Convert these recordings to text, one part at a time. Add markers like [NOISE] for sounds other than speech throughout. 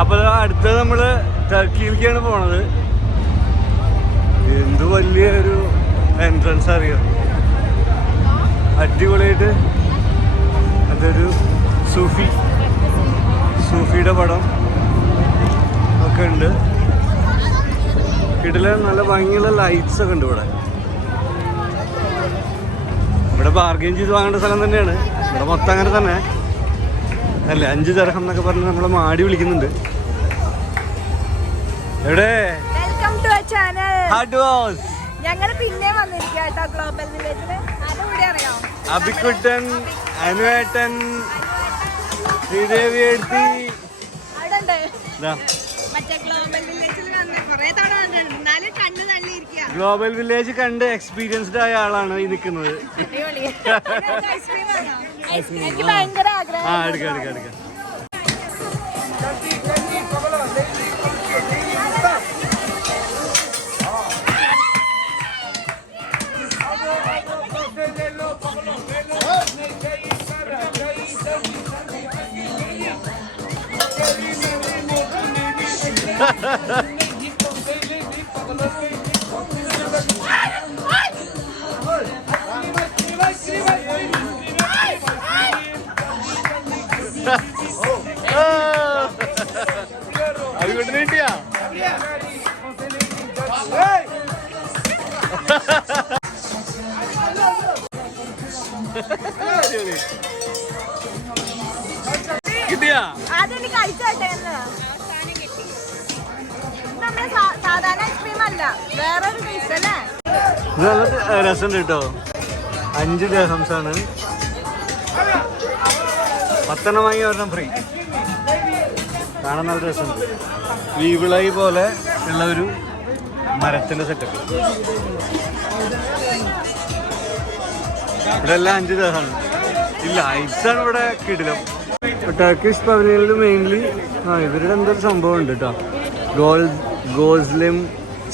അപ്പൊ ദാ അടുത്തത് നമ്മൾ ടർക്കിയിലേക്കാണ് പോണത്. എന്ത് വലിയ ഒരു എൻട്രൻസ് അറിയാം? അടിപൊളിയായിട്ട് അതൊരു സൂഫി സൂഫിയുടെ പടം ഒക്കെ ഉണ്ട്. ഇടില നല്ല ഭംഗിയുള്ള ലൈറ്റ്സ് ഒക്കെ ഉണ്ട് ഇവിടെ. ഇവിടെ ബാർഗെയിൻ ചെയ്ത് വാങ്ങേണ്ട സ്ഥലം തന്നെയാണ്. ഇവിടെ മൊത്തം അങ്ങനെ തന്നെ. അല്ലേ? അഞ്ച് ദർഹം എന്നൊക്കെ പറഞ്ഞ് നമ്മളെ മാടി വിളിക്കുന്നുണ്ട്. എവിടെ? വെൽക്കം ടു ചാനൽ ഹാർഡ് വാസ് ഞങ്ങൾ പിന്നെ വന്നിരിക്കുക ഗ്ലോബൽ വില്ലേജിൽ അബിക്കുട്ടൻ അനുവേട്ടൻ ശ്രീദേവി എഴുത്തി. ഗ്ലോബൽ വില്ലേജ് കണ്ട് എക്സ്പീരിയൻസ്ഡ് ആയ ആളാണ് ഈ നിൽക്കുന്നത് [LAUGHS] ഭയങ്കര ആ എടുക്കാം എടുക്കാം എടുക്കാം. അബിക്കുട്ടൻ കിട്ടിയാ? കിട്ടോ എന്ന്. സാധാരണ ഐസ്ക്രീം അല്ല വേറൊരു ടേസ്റ്റ് അല്ലേ? ഇത് നല്ല രസമുണ്ട് കേട്ടോ. അഞ്ച് ദേഹംസാണ് പത്തെണ്ണം വാങ്ങി ഒരെണ്ണം ഫ്രീ കാണാൻ നല്ല രസമുണ്ട്. വീവിളായി പോലെ ഉള്ള ഒരു മരത്തിന്റെ സെറ്റപ്പ് ഇവിടെ എല്ലാം അഞ്ച് ദിവസമാണ് ഇല്ല ഐസാണ് ഇവിടെ കിടിലം. ടർക്കിഷ് പവനിയിൽ മെയിൻലി ആ ഇവരുടെ എന്തൊരു സംഭവം ഉണ്ട് കേട്ടോ ഗോൾ ഗോസ്ലിം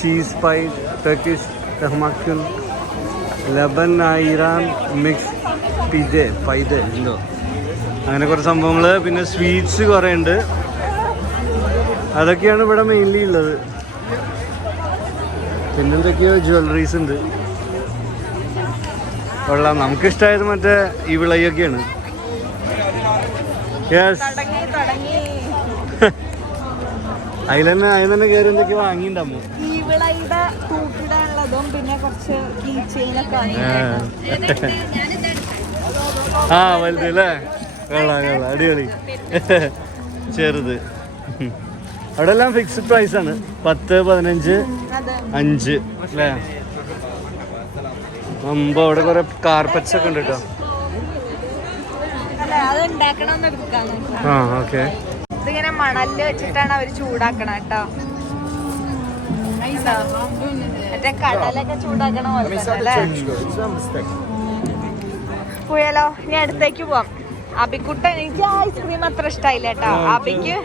ചീസ് പൈ ടർക്കിഷ് തെഹ്മക്കുൻ ലബൻ ഇറാൻ മിക്സ് പിജെ പൈതെ എന്തോ. അങ്ങനെ കുറച്ച് സംഭവങ്ങൾ പിന്നെ സ്വീറ്റ്സ് കുറേ ഉണ്ട്. അതൊക്കെയാണ് ഇവിടെ മെയിൻലി ഉള്ളത്. പിന്നെന്തൊക്കെയോ ജ്വല്ലറീസ് ഉണ്ട്. കൊള്ളാം. നമുക്കിഷ്ടമായത് മറ്റേ ഈ വിളയൊക്കെയാണ്. യെസ് അതിൽ തന്നെ അതിൽ തന്നെ കയറി എന്തൊക്കെ വാങ്ങിണ്ടാമോ ചെയിനൊക്കെ ആ വലുത് അല്ലേ കൊള്ളാം കൊള്ളാം. അടിപൊളി. ചെറുത്. അവിടെ എല്ലാം ഫിക്സ്ഡ് പ്രൈസ് ആണ്. പത്ത് പതിനഞ്ച് അഞ്ച് അല്ലേ? അമ്പോ അവിടെ കുറെ കാർപ്പറ്റ്സ് ഒക്കെ ഉണ്ട് കേട്ടോ ആ ഓക്കെ. ഇതിങ്ങനെ മണലിൽ വെച്ചിട്ടാണ് അവർ ചൂടാക്കണ കേട്ടോ. മറ്റേ കടലൊക്കെ ചൂടാക്കണ പോലെ പോയാലോ ഇനി അടുത്തേക്ക് പോവാം. അബിക്കുട്ട എനിക്ക് ഐസ്ക്രീം അത്ര ഇഷ്ടായില്ല കേട്ടോ. അബിക്ക്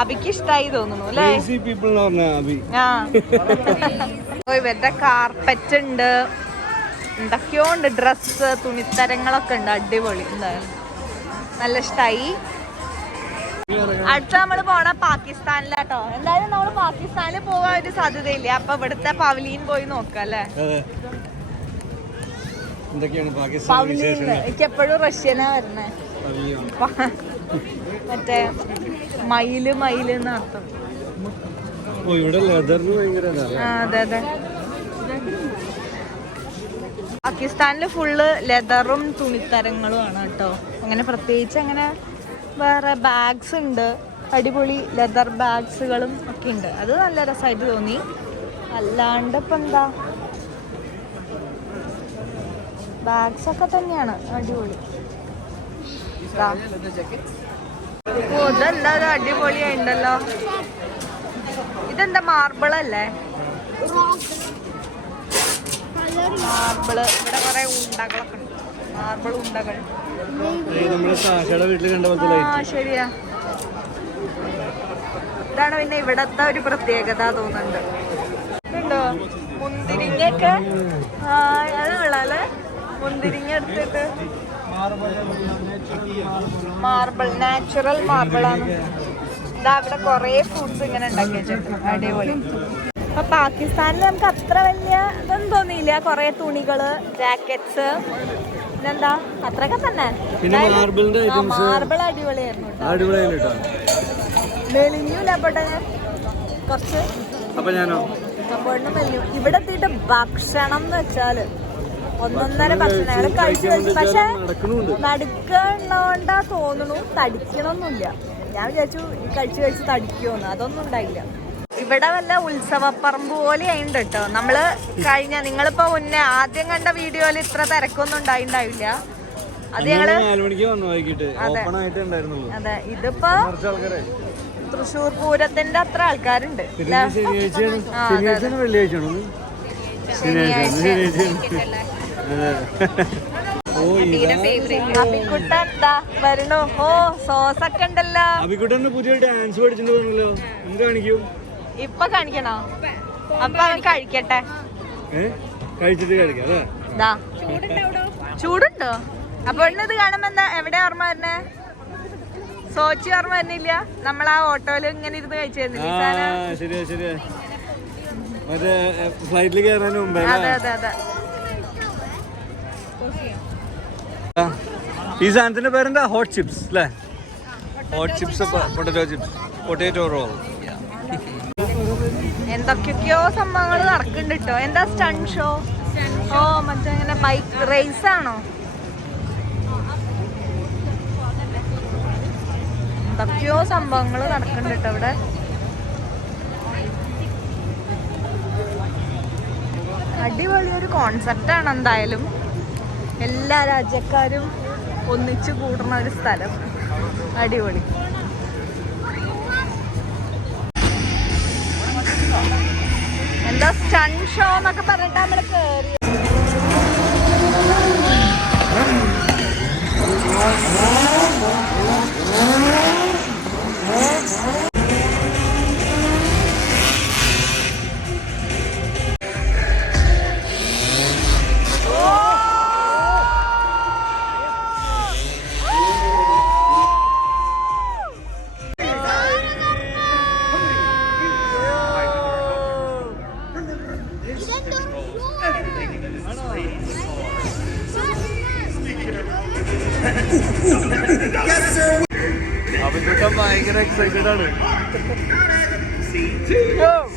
അബിക്ക് ഇഷ്ടായി തോന്നുന്നു അല്ലേ? ഇവരുടെ കാർപ്പറ്റ് ഉണ്ട്. എന്തൊക്കെയോ ഉണ്ട് ഡ്രസ്സ് തുണിത്തരങ്ങളൊക്കെ ഉണ്ട്? അടിപൊളി. എന്തായാലും നല്ല ഇഷ്ടായി. അടുത്ത നമ്മൾ പോണ പാകിസ്ഥാനിലാട്ടോ. എന്തായാലും നമ്മൾ പാകിസ്ഥാനിൽ പോകാൻ ഒരു സാധ്യതയില്ല. അപ്പൊ ഇവിടുത്തെ പവലിയൻ പോയി നോക്കാം അല്ലേ? എനിക്ക് എപ്പോഴും റഷ്യനാ വരണേ. മറ്റേ മയിൽ മയിൽ എന്നർത്ഥം അതെ അതെ. പാകിസ്ഥാനിൽ ഫുള്ള് ലെതറും തുണിത്തരങ്ങളും ആണ് കേട്ടോ. അങ്ങനെ പ്രത്യേകിച്ച് അങ്ങനെ വേറെ ബാഗ്സ് ഉണ്ട്. അടിപൊളി ലെതർ ബാഗ്സുകളും ഒക്കെ ഉണ്ട്. അത് നല്ല രസമായിട്ട് തോന്നി. അല്ലാണ്ട് ഇപ്പം എന്താ? ബാഗ്സ് ഒക്കെ തന്നെയാണ്. അടിപൊളി. ഓ ഇതെന്താ? ഇത് അടിപൊളിയായിട്ടുണ്ടല്ലോ. ഇതെന്താ? മാർബിൾ അല്ലേ? മാർബിൾ. ഇവിടെ കുറെ ഉണ്ടകളൊക്കെ ഉണ്ട്. മാർബിൾ ഉണ്ടകൾ. ശരിയാ. ഇതാണ് പിന്നെ ഇവിടത്തെ ഒരു പ്രത്യേകത തോന്നുന്നുണ്ട്. ഉണ്ടോ മുന്തിരിങ്ങയൊക്കെ? അത് കൊള്ളാല്ലേ മുന്തിരിങ്ങ എടുത്തിട്ട്. മാർബിൾ നാച്ചുറൽ മാർബിൾ ആണ്. ഇതാ ഇവിടെ കൊറേ ഫ്രൂട്ട്സ് ഇങ്ങനെ ഉണ്ടാക്കി വെച്ചിട്ടുണ്ട് അടിപൊളി. അപ്പൊ പാകിസ്ഥാനിൽ നമുക്ക് അത്ര വലിയ ഇതൊന്നും തോന്നിയില്ല. കൊറേ തുണികൾ ജാക്കറ്റ്സ് പിന്നെന്താ? അത്രയൊക്കെ തന്നെ. മാർബിൾ അടിപൊളിയായിരുന്നു മെലിഞ്ഞൂല പോട്ടെ കുറച്ച്. ഇവിടെ എത്തിയിട്ട് ഭക്ഷണം എന്ന് വെച്ചാൽ ഒന്നൊന്നര ഭക്ഷണം ഞങ്ങൾ കഴിച്ചു കഴിച്ചു പക്ഷെ നടുക്കണ്ടോണ്ടാ തോന്നണു തോന്നുന്നു തടിക്കണമൊന്നുമില്ല ഞാൻ വിചാരിച്ചു കഴിച്ചു കഴിച്ച് തടിക്കുമെന്ന് അതൊന്നും ഉണ്ടായില്ല. ഇവിടെ വല്ല ഉത്സവപ്പറമ്പ് പോലെ ആയിണ്ട് കേട്ടോ നമ്മൾ കഴിഞ്ഞ നിങ്ങളിപ്പോ മുന്നേ ആദ്യം കണ്ട വീഡിയോയിൽ ഇത്ര തിരക്കൊന്നും ഉണ്ടായിണ്ടാവില്ല അത് ഞങ്ങൾ അതെ. ഇതിപ്പോ തൃശൂർ പൂരത്തിന്റെ അത്ര ആൾക്കാരുണ്ട് പിന്നെ ശനിയാഴ്ചയാണ്. ശനിയാഴ്ചയാണ്. വെള്ളിയാഴ്ചയാണോ. ഇന്ന്? ശനിയാഴ്ച. ശനിയാഴ്ച ഓ അബിക്കുട്ട എന്താ വരണു? ഓ സോസൊക്കെ ഉണ്ടല്ലോ. അബിക്കുട്ടന് പുതിയ ഡാൻസ് പഠിച്ചിട്ടുണ്ടല്ലോ എന്ത് കാണിക്കൂ? ഇപ്പൊ കാണിക്കണോ? അപ്പൊ അവൻ കഴിക്കട്ടെ. കഴിച്ചിട്ട് ചൂടുണ്ടോ അപ്പൊ ഇത് കാണുമ്പോ എന്താ എവിടെ ഓർമ്മ വരണേ സോച്ചി ഓർമ്മ വരുന്നില്ല? നമ്മൾ ആ ഓട്ടോയിൽ ഇങ്ങനെ ഇരുന്ന് കഴിച്ചിരുന്നു അതെ അതെ അതെ. ഈ സാധനത്തിന്റെ പേരെന്താ? ഹോട്ട് ചിപ്സ് അല്ലേ hot chips potato chips potato roll എന്തൊക്കെയൊക്കെയോ സംഭവങ്ങൾ നടക്കുന്നുണ്ട് കേട്ടോ എന്താ സ്റ്റൺ ഷോ ഓ മറ്റേ ഇങ്ങനെ ബൈക്ക് റേസ് ആണോ? എന്തൊക്കെയോ സംഭവങ്ങൾ നടക്കുന്നുണ്ട് കേട്ടോ ഇവിടെ. അടിപൊളി ഒരു കോൺസെപ്റ്റ് ആണ് എന്തായാലും. എല്ലാ രാജ്യക്കാരും ഒന്നിച്ചു കൂടുന്ന ഒരു സ്ഥലം. അടിപൊളി. സ്റ്റൺ ഷോ എന്നൊക്കെ പറഞ്ഞിട്ട് നമ്മൾ കേറി. Yo!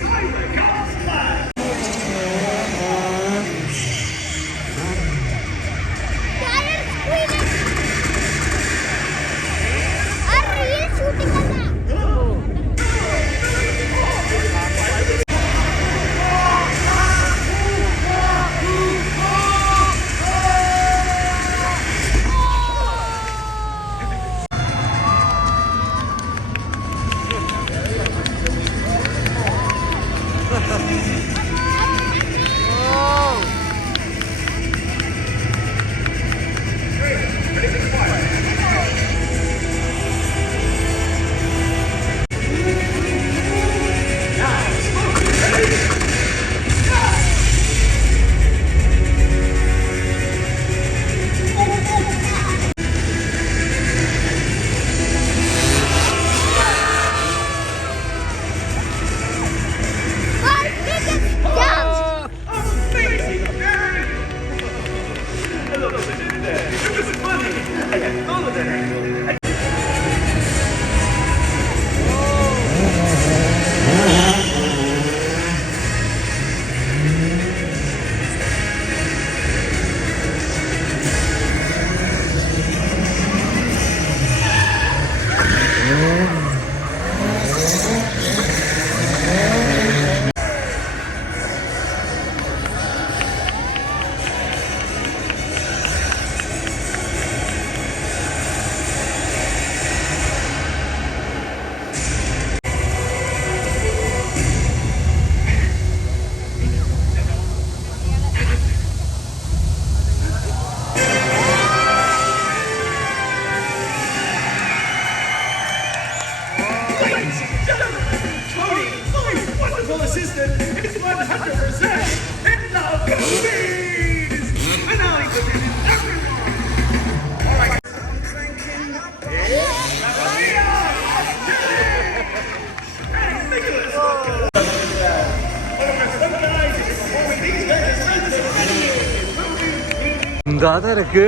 എന്താ തിരക്ക്?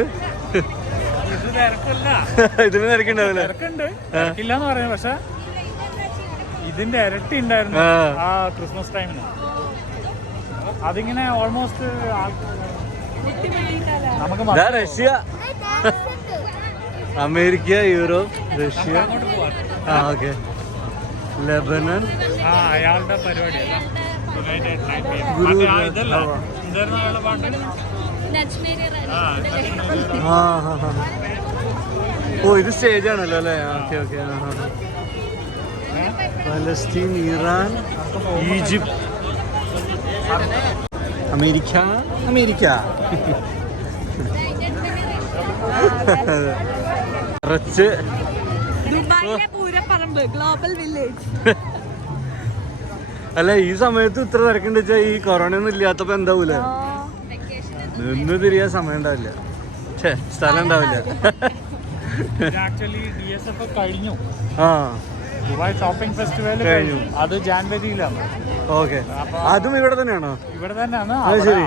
ഇതിന് തിരക്കുണ്ടാവില്ല. തിരക്കുണ്ട്. പറയുന്നത് പക്ഷെ ഇതിന്റെ ഇരട്ടി ഉണ്ടായിരുന്നു ആ. ക്രിസ്മസ് ടൈമിന്. അതിങ്ങനെ ഓൾമോസ്റ്റ് നമുക്ക് റഷ്യ. America Europe Russia. ആ ഓക്കെ. ലെബനൻ. ആ അയാളുടെ പരിപാടിയല്ല? ഗുരു ആ ഹാ ഹാ ഓ ഇത് സ്റ്റേജ് ആണല്ലോ അല്ലേ okay okay Palestine Iran Egypt. America? America. കുറച്ച് ദുബായിലെ പൂരപ്പറമ്പ് ഗ്ലോബൽ വില്ലേജ്. അല്ല ഈ സമയത്ത് ഇത്ര തിരക്കുണ്ട് വെച്ചാൽ ഈ കൊറോണ ഒന്നും ഇല്ലാത്തപ്പോ എന്താവൂലേ? നിന്ന് തിരിയാൻ സമയം ഉണ്ടാവില്ല സ്ഥലം ഉണ്ടാവില്ല ആക്ച്വലി ഡി എസ് എഫ് കഴിഞ്ഞു. ആ. ദുബായ് ഷോപ്പിംഗ് ഫെസ്റ്റിവൽ കഴിഞ്ഞു. അത് ജാൻവരിയിലാണ് ഓക്കെ. അതും ഇവിടെ തന്നെയാണോ? ഇവിടെ തന്നെയാണ്.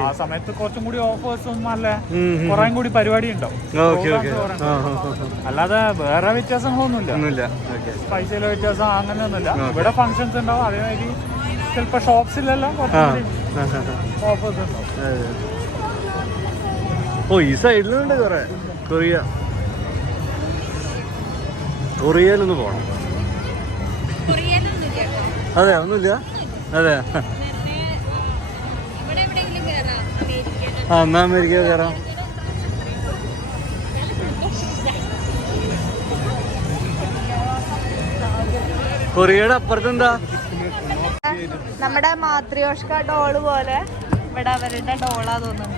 ആ സമയത്ത് കുറച്ചും കൂടി ഓഫേഴ്സും അല്ല. കുറേ കൂടി പരിപാടി ഉണ്ടാവും. അല്ലാതെ വേറെ വ്യത്യാസങ്ങളൊന്നുമില്ല. പൈസയിലെ വ്യത്യാസം അങ്ങനെ ഒന്നുമില്ല ഇവിടെ ഫങ്ഷൻസ് ഉണ്ടാവും. അതേമാതിരി ചിലപ്പോ ഷോപ്സിലെല്ലാം. ഓഫേഴ്സ് ഉണ്ടാവും. ഓ ഈ സൈഡിലുണ്ട് കുറെ. കൊറിയ. കൊറിയയിലൊന്ന് പോണം. അതെ ഒന്നുമില്ല? അതെ. ആ എന്നാ അമേരിക്ക കയറാം കൊറിയയുടെ അപ്പുറത്തെന്താ? നമ്മുടെ മാതൃയോഷ്ക ഡോൾ പോലെ ഇവിടെ അവരുടെ ഡോളാ തോന്നുന്നുണ്ട്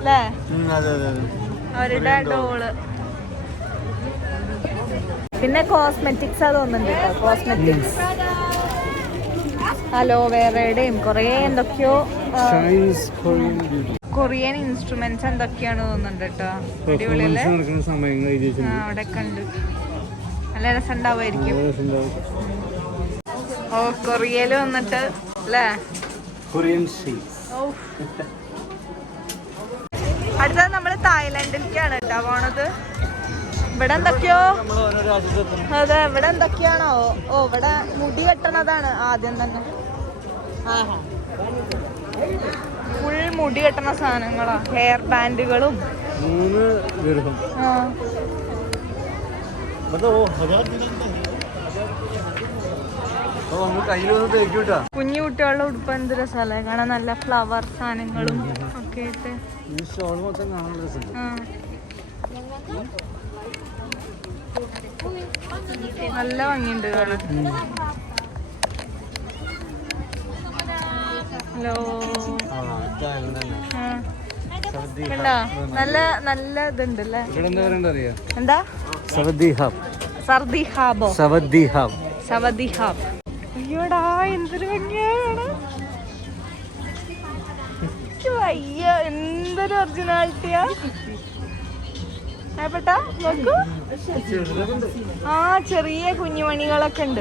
അല്ലേ അവരുടെ ഡോൾ. പിന്നെ കോസ്മെറ്റിക്സ് കേട്ടോ കോസ്മെറ്റിക്സ്. അലോവേറയുടെയും കുറേ എന്തൊക്കെയോ കൊറിയൻ ഇൻസ്ട്രുമെന്റ്സ് എന്തൊക്കെയാണ് തോന്നുന്നുണ്ട് കേട്ടോ അടിപൊളിയല്ലേ? അവിടെ കണ്ട് നല്ല രസമുണ്ടാവുമായിരിക്കും. ഓ കൊറിയയിൽ വന്നിട്ട് അല്ലേ കൊറിയൻ ഓ. അടുത്തത് നമ്മൾ തായ്ലൻഡിലേക്കാണ് കേട്ടോ പോണത്. ഇവിടെ എന്തൊക്കെയോ? അതെ ഇവിടെ എന്തൊക്കെയാണോ? ഓ ഇവിടെ മുടി കെട്ടണതാണ് ആദ്യം തന്നെ. ഫുൾ മുടി കെട്ടണ സാധനങ്ങളാ. ഹെയർ ബാൻഡുകളും മൂന്ന് ദീർഘം കുഞ്ഞു കുട്ടികളുടെ ഉടുപ്പ് എന്ത് രസമല്ലേ കാണാൻ നല്ല ഫ്ലവർ സാധനങ്ങളും. ഒക്കെ ആയിട്ട് നല്ല ഭംഗിയുണ്ട് കാണാൻ. ഹലോ. കണ്ടോ? നല്ല നല്ല ഇതുണ്ടല്ലേ? എന്താ സവദി ഹബ്. സർദി ഹാബോ? സവദി ഹാബ്. സവദി ഹാബ്. അയ്യോടാ എന്തൊരു ഭംഗിയാണ്. അയ്യ എന്തൊരു ഒറിജിനാലിറ്റിയാ ഏപ്പെട്ടാ നോക്കൂ. ആ ചെറിയ കുഞ്ഞുമണികളൊക്കെ ഉണ്ട്.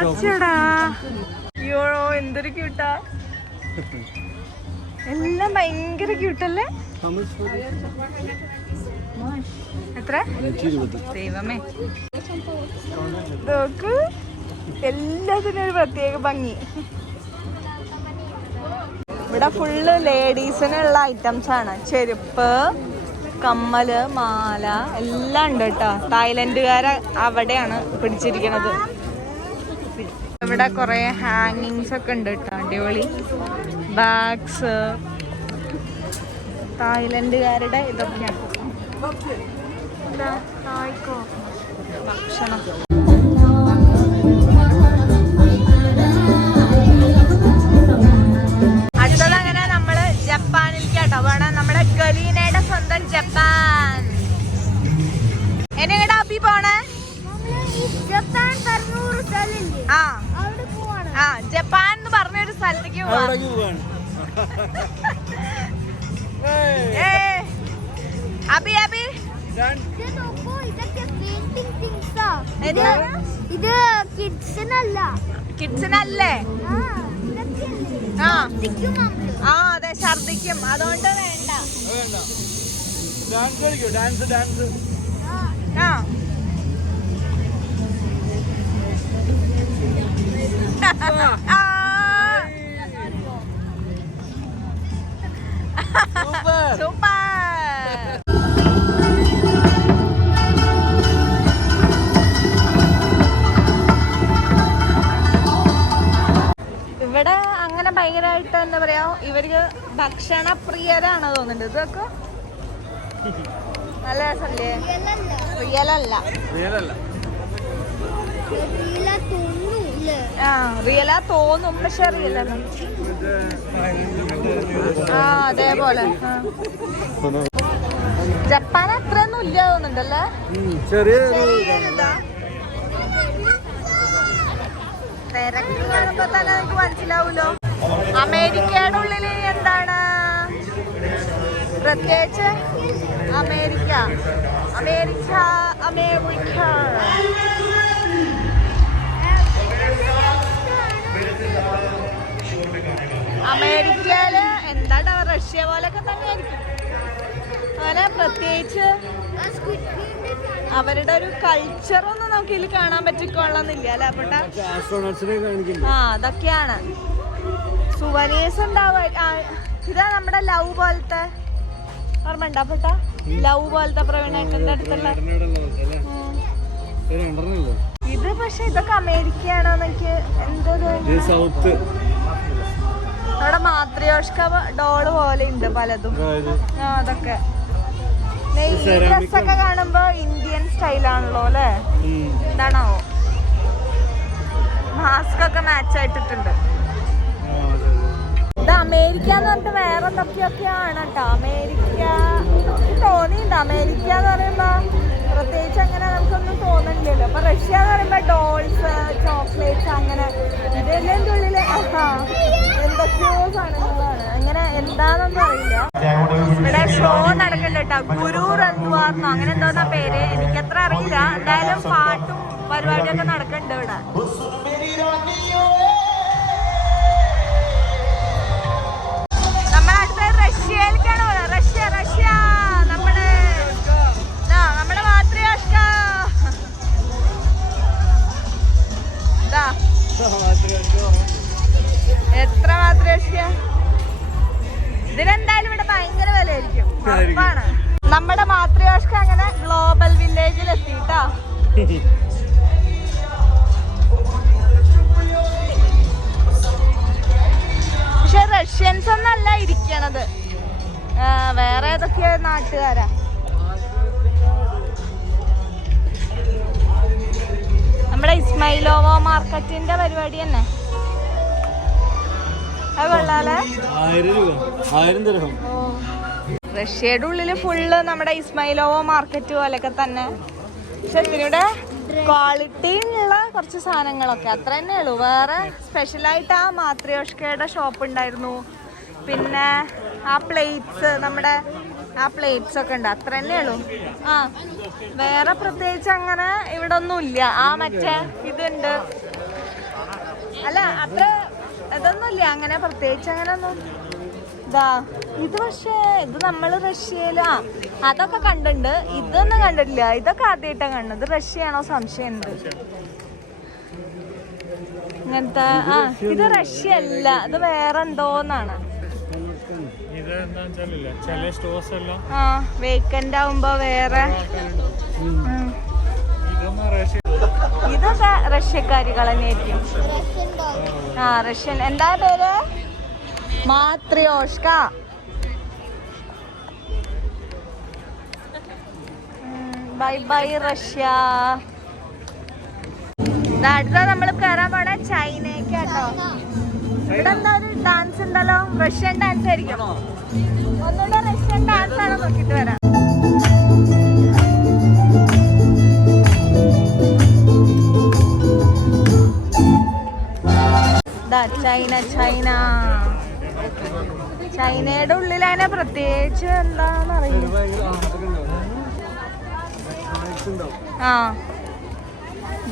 അച്ചടാ. അയ്യോ എന്തൊരു ക്യൂട്ടാ എല്ലാം ഭയങ്കര ക്യൂട്ടല്ലേ എത്ര? ദൈവമേ. നോക്ക്. എല്ലാത്തിനും ഒരു പ്രത്യേക ഭംഗി. ഇവിടെ ഫുള്ള് ലേഡീസിനുള്ള ഐറ്റംസ് ആണ്. ചെരുപ്പ് കമ്മൽ മാല എല്ലാം ഉണ്ട് കേട്ടോ തായ്ലൻഡുകാരെ അവിടെയാണ് പിടിച്ചിരിക്കുന്നത് ഇവിടെ കുറെ ഹാങ്ങിങ്സ് ഒക്കെ ഉണ്ട് കേട്ടോ അടിപൊളി. ബാഗ്സ് തായ്ലൻഡുകാരുടെ ഇതൊക്കെയാണ്. ഭക്ഷണം. ജപ്പാനിലേക്ക് കേട്ടോ വേണം നമ്മുടെ ഗലീനയുടെ സ്വന്തം ജപ്പാൻ. എന്നെങ്ങടാ അപ്പി പോണേ? ജപ്പാൻ ആ. അവിടെ പോവാണ്. ആ ജപ്പാൻ എന്ന് പറഞ്ഞൊരു സ്ഥലത്തേക്ക് പോവാ. ഏ. അബി അബി ഇത് കിഡ്സിനല്ല കിഡ്സിനല്ലേ ആ. അതെ ഛർദിക്കും. അതുകൊണ്ട് വേണ്ട. ഡാൻസ് ഡാൻസ് ഡാൻസ് ആ. ആ. സൂപ്പർ അങ്ങനെ ഭയങ്കരമായിട്ട് എന്താ പറയാ ഇവർക്ക് ഭക്ഷണ പ്രിയരാണ് തോന്നുന്നുണ്ട്. ഇതൊക്കെ നല്ല രസല്ലേ റിയലല്ല. ആ റിയലാ തോന്നും പക്ഷെ അറിയില്ല ആ അതേപോലെ. ജപ്പാൻ അത്രയൊന്നും ഇല്ല തോന്നുന്നുണ്ടല്ലേ? ചെറിയ തിരക്ക് കാണുമ്പോ തന്നെ നമുക്ക് മനസ്സിലാവൂലോ അമേരിക്കയുടെ ഉള്ളിൽ എന്താണ്? പ്രത്യേകിച്ച് അമേരിക്ക. America America. അമേരിക്കയിൽ എന്താണ് റഷ്യ പോലൊക്കെ തന്നെയായിരിക്കും. അങ്ങനെ പ്രത്യേകിച്ച് അവരുടെ ഒരു കൾച്ചർ ഒന്നും നമുക്ക് ഇതിൽ കാണാൻ പറ്റിക്കൊള്ളുന്നില്ല അല്ലെ അപ്പട്ട? ആ അതൊക്കെയാണ്. സുവനീസ് ഉണ്ടാവുക ഇതാ നമ്മുടെ ലവ് പോലത്തെ ഓർമ്മ ഉണ്ടാപ്പട്ട ലവ് പോലത്തെ പ്രവീണേട്ടന്റെ അടുത്തുള്ള. ഇത് പക്ഷെ ഇതൊക്കെ അമേരിക്കയാണോ എന്തോ എന്തൊരു സൗത്ത്. അവിടെ മാത്രിയോഷ്ക ഡോൾ പോലെ ഉണ്ട് പലതും. അതൊക്കെ. ഡ്രസ്സൊക്കെ കാണുമ്പോ ഇന്ത്യൻ സ്റ്റൈലാണല്ലോ അല്ലേ? എന്താണോ മാസ്ക് ഒക്കെ മാച്ച് ആയിട്ടിട്ടുണ്ട്. ഇത് അമേരിക്ക എന്ന് പറഞ്ഞിട്ട് വേറെ എന്തൊക്കെയൊക്കെയാണ് കേട്ടോ അമേരിക്ക തോന്നിയിട്ടുണ്ട് അമേരിക്ക എന്ന് പറയുമ്പോ പ്രത്യേകിച്ച് അങ്ങനെ നമുക്കൊന്നും തോന്നുന്നില്ലല്ലോ അപ്പൊ റഷ്യ എന്ന് പറയുമ്പോ ഡോൾസ് ചോക്ലേറ്റ്സ് അങ്ങനെ ഇതെല്ലാം ആഹാ, എന്തൊക്കെയോ സാധനങ്ങളാണ്. അങ്ങനെ എന്താണെന്നൊന്നും അറിയില്ല. ഇവിടെ ഷോ നടക്കുന്നുണ്ട് കേട്ടോ. ഗുരു റന്ദ്വാർന്നോ അങ്ങനെ എന്തോന്നാ പേര്? എനിക്കത്ര അറിയില്ല. എന്തായാലും പാട്ടും പരിപാടിയൊക്കെ നടക്കുന്നുണ്ട് ഇവിടെ. എത്ര മാതൃഭാഷ ഇതിനെന്തായാലും ഇവിടെ ഭയങ്കര വിലയായിരിക്കും. ഉറപ്പാണ്. നമ്മുടെ മാതൃഭാഷക്ക് അങ്ങനെ ഗ്ലോബൽ വില്ലേജിൽ എത്തിട്ടോ പക്ഷെ റഷ്യൻസ് ഒന്നല്ല ഇരിക്കണത് വേറെ ഏതൊക്കെയാ നാട്ടുകാരാ. നമ്മുടെ ഇസ്മൈലോവോ മാർക്കറ്റിന്റെ പരിപാടി തന്നെ. റഷ്യയുടെ ഉള്ളിൽ ഫുള്ള് നമ്മുടെ ഇസ്മൈലോവോ മാർക്കറ്റ് പോലൊക്കെ തന്നെ. പക്ഷെ ക്വാളിറ്റി ഉള്ള കുറച്ച് സാധനങ്ങളൊക്കെ. അത്ര തന്നെ ഉള്ളൂ. വേറെ സ്പെഷ്യലായിട്ട് ആ മാത്രിയോഷ്കയുടെ ഷോപ്പ് ഉണ്ടായിരുന്നു. പിന്നെ ആ പ്ലേറ്റ്സ് നമ്മുടെ ആ പ്ലേറ്റ്സ് ഒക്കെ ഉണ്ട്. അത്ര തന്നെ ഉള്ളൂ. ആ വേറെ പ്രത്യേകിച്ച് അങ്ങനെ ഇവിടെ ഒന്നും ഇല്ല. ആ മറ്റേ ഇതുണ്ട്. അല്ല അത്ര ഇതൊന്നുമില്ല അങ്ങനെ പ്രത്യേകിച്ച് അങ്ങനെ ഒന്നും. ഇതാ ഇത് പക്ഷേ ഇത് നമ്മൾ റഷ്യയിലാ അതൊക്കെ കണ്ടിട്ടുണ്ട്. ഇതൊന്നും കണ്ടിട്ടില്ല. ഇതൊക്കെ ആദ്യമായിട്ടാണ് കണ്ടത്. ഇത് റഷ്യയാണോ സംശയമുണ്ട് ഇങ്ങനത്തെ ആ ഇത് റഷ്യ അല്ല ഇത് വേറെ എന്തോന്നാണ്? വേക്കന്റ് ആവുമ്പോ വേറെ. ഇതൊക്കെ റഷ്യക്കാരികൾ തന്നെയായിരിക്കും. ആ റഷ്യൻ. എന്താ പേര്? Matryoshka bye bye Russia. അടുത്ത നമ്മൾ കയറാൻ പോണ ചൈനയ്ക്കാട്ടോ ഇവിടെ എന്താ ഒരു ഡാൻസ് ഉണ്ടല്ലോ? റഷ്യൻ ഡാൻസ് ആയിരിക്കും. China China. ചൈനയുടെ ഉള്ളിൽ അതിനെ പ്രത്യേകിച്ച് എന്താണെന്ന് അറിയില്ല. ആ.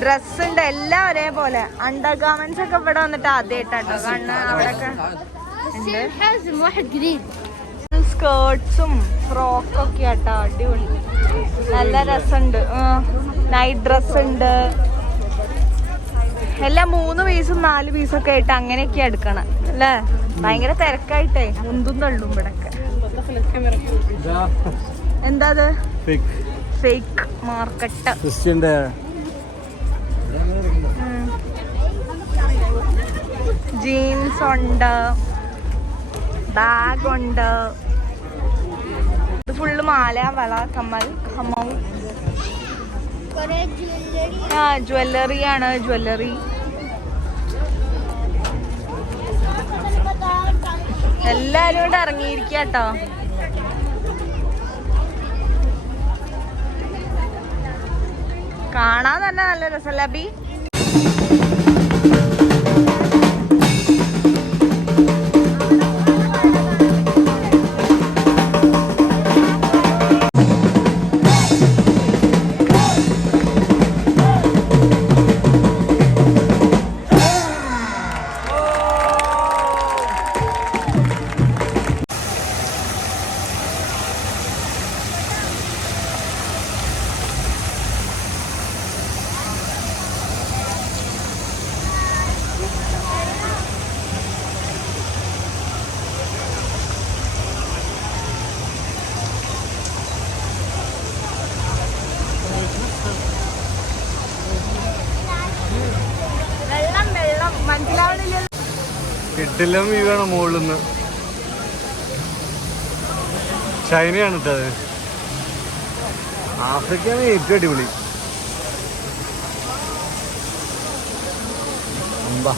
ഡ്രസ് ഉണ്ട് എല്ലാം ഒരേപോലെ. അണ്ടർ ഗാർമെന്റ്സ് ഒക്കെ ഇവിടെ വന്നിട്ട് ആദ്യമായിട്ടാട്ടോ കണ്ണ് അവിടെ ഒക്കെ സ്കേർട്സും ഫ്രോക്കൊക്കെ ആട്ടോ അടിപൊളി. നല്ല രസമുണ്ട് നൈറ്റ് ഡ്രസ് ഉണ്ട്. എല്ലാം മൂന്ന് പീസും നാല് പീസും ഒക്കെ ആയിട്ട് അങ്ങനെയൊക്കെ എടുക്കണം അല്ലേ? ഭയങ്കര തിരക്കായിട്ടേ മുന്തും തള്ളും ഇവിടൊക്കെ. എന്താ അത്? ഫേക്ക് മാർക്കറ്റ് ജീൻസ് ഉണ്ട്. ബാഗ് ഉണ്ട്. ഫുള്ള് മാല വള കമ്മൽ ഖമൗ ആ ജ്വല്ലറി ആണ് ജ്വല്ലറി എല്ലാരും ഇവിടെ ഇറങ്ങിയിരിക്കട്ടോ കാണാൻ തന്നെ നല്ല രസമല്ല ബി കിട്ടിലും വ്യൂ ആണ് മുകളിൽ നിന്ന് ചൈനയാണ് ഇട്ടത് ആഫ്രിക്കയാണ് ഏറ്റവും അടിപൊളി. എന്താ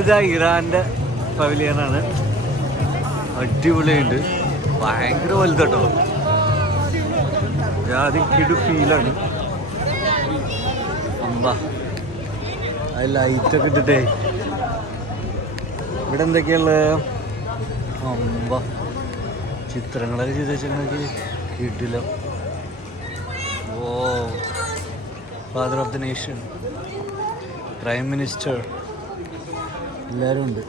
ഇതാ ഇറാന്റെ പവിലിയനാണ്. അടിപൊളിയുണ്ട് ഭയങ്കര വലുതട്ടോ. കിടു ഫീലാണ് അമ്പാ. ലൈറ്റൊക്കെ ഇട്ടിട്ടേ. ഇവിടെ എന്തൊക്കെയുള്ളത് അമ്പ. ചിത്രങ്ങളൊക്കെ ചെയ്ത് വെച്ചിട്ടുണ്ടെങ്കിൽ കിട്ടില്ല ഓ father of the nation prime minister എല്ലാവരും ഉണ്ട്.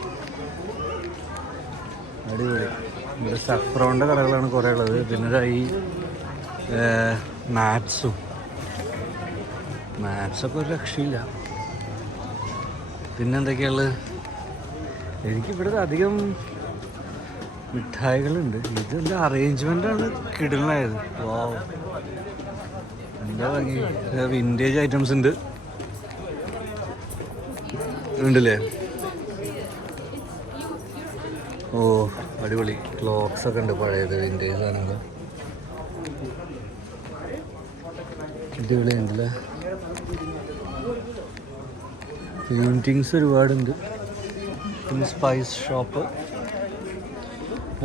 അടിപൊളി. ഇവിടെ സഫ്രോണിന്റെ കടകളാണ് കുറേ ഉള്ളത്. പിന്നെ ഈ മാത്സും മാത്സൊക്കെ ഒരു രക്ഷയില്ല. പിന്നെന്തൊക്കെയുള്ളത് എനിക്കിവിടെ അധികം മിഠായികളുണ്ട്. ഇതെല്ലാം അറേഞ്ച്മെന്റാണ് കിടലായത്? വാ എന്താ ഭംഗി? വിന്റേജ് ഐറ്റംസ് ഉണ്ട്. ഉണ്ടല്ലേ? ഓ അടിപൊളി. ക്ലോക്സ് ഒക്കെ ഉണ്ട് പഴയത് വിന്റേജ് സാധനങ്ങൾ അടിപൊളിയുണ്ടല്ലേ പെയിന്റിങ്സ് ഒരുപാടുണ്ട്. പിന്നെ സ്പൈസ് ഷോപ്പ്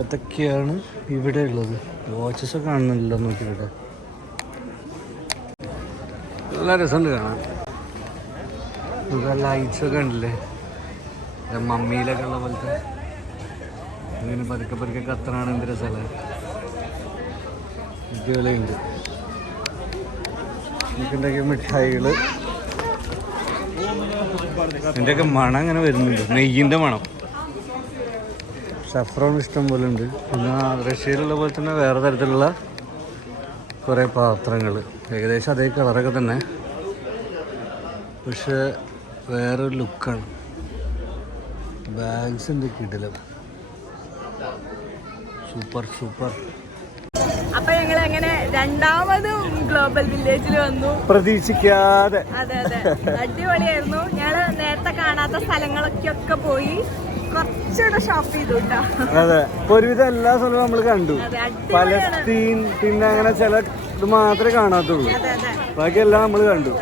അതൊക്കെയാണ് ഇവിടെ ഉള്ളത്. വാച്ചസ് ഒക്കെ കാണുന്നില്ല നോക്കിയിട്ട് നല്ല രസമുണ്ട് കാണാൻ. നല്ല ലൈറ്റ്സ് ഒക്കെ ഉണ്ടല്ലേ? മമ്മിയിലൊക്കെ ഉള്ള പോലത്തെ. ഇങ്ങനെ പതുക്കെ പതുക്കെ കത്തനാണ് എന്ത് രസമല്ലേ? ഇതുപോലെയുണ്ട് എനിക്കുണ്ടാക്കിയ മിഠായികൾ. ഇതിന്റെയൊക്കെ മണം അങ്ങനെ വരുന്നുണ്ട്. നെയ്യിന്റെ മണം. സഫ്രോൺ ഇഷ്ടം പോലെ ഉണ്ട്. പിന്നെ റഷ്യയിലുള്ള പോലെ തന്നെ വേറെ തരത്തിലുള്ള കുറേ പാത്രങ്ങൾ ഏകദേശം അതേ കളറൊക്കെ തന്നെ. പക്ഷെ വേറൊരു ലുക്കാണ്. ബാഗ്സിന്റെ കിടിലം സൂപ്പർ സൂപ്പർ. അങ്ങനെ രണ്ടാമതും ഗ്ലോബൽ വില്ലേജിൽ വന്നു. പ്രതീക്ഷിക്കാതെ. അതെ അതെ. അടിപൊളിയായിരുന്നു. ഞങ്ങൾ നേരത്തെ കാണാത്ത സ്ഥലങ്ങളൊക്കെ ഒക്കെ പോയി കുറച്ചുകൂടെ ഷോപ്പ് ചെയ്തു അതെ. ഒരുവിധം എല്ലാ സ്ഥലവും നമ്മൾ കണ്ടു. പലസ്തീൻ പിന്നെ അങ്ങനെ ചില ഇത് മാത്രമേ കാണാത്തുള്ളൂ. ബാക്കിയെല്ലാം നമ്മൾ കണ്ടു.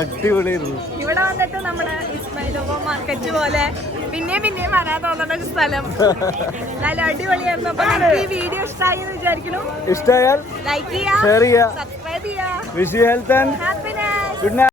അടിപൊളിയായിരുന്നു. ഇവിടെ വന്നിട്ട് നമ്മുടെ ഇസ്മൈൽ മാർക്കറ്റ് പോലെ പിന്നെയും പിന്നെയും വരാൻ തോന്നുന്ന ഒരു സ്ഥലം. നല്ല അടിപൊളിയായിരുന്നു അപ്പൊ നിങ്ങൾക്ക് ഈ വീഡിയോ ഇഷ്ടമായി എന്ന് വിചാരിക്കുന്നു. ഇഷ്ടമായാൽ ലൈക്ക് ചെയ്യാ ഷെയർ ചെയ്യുക സബ്സ്ക്രൈബ് ചെയ്യാ. Wish you health and good night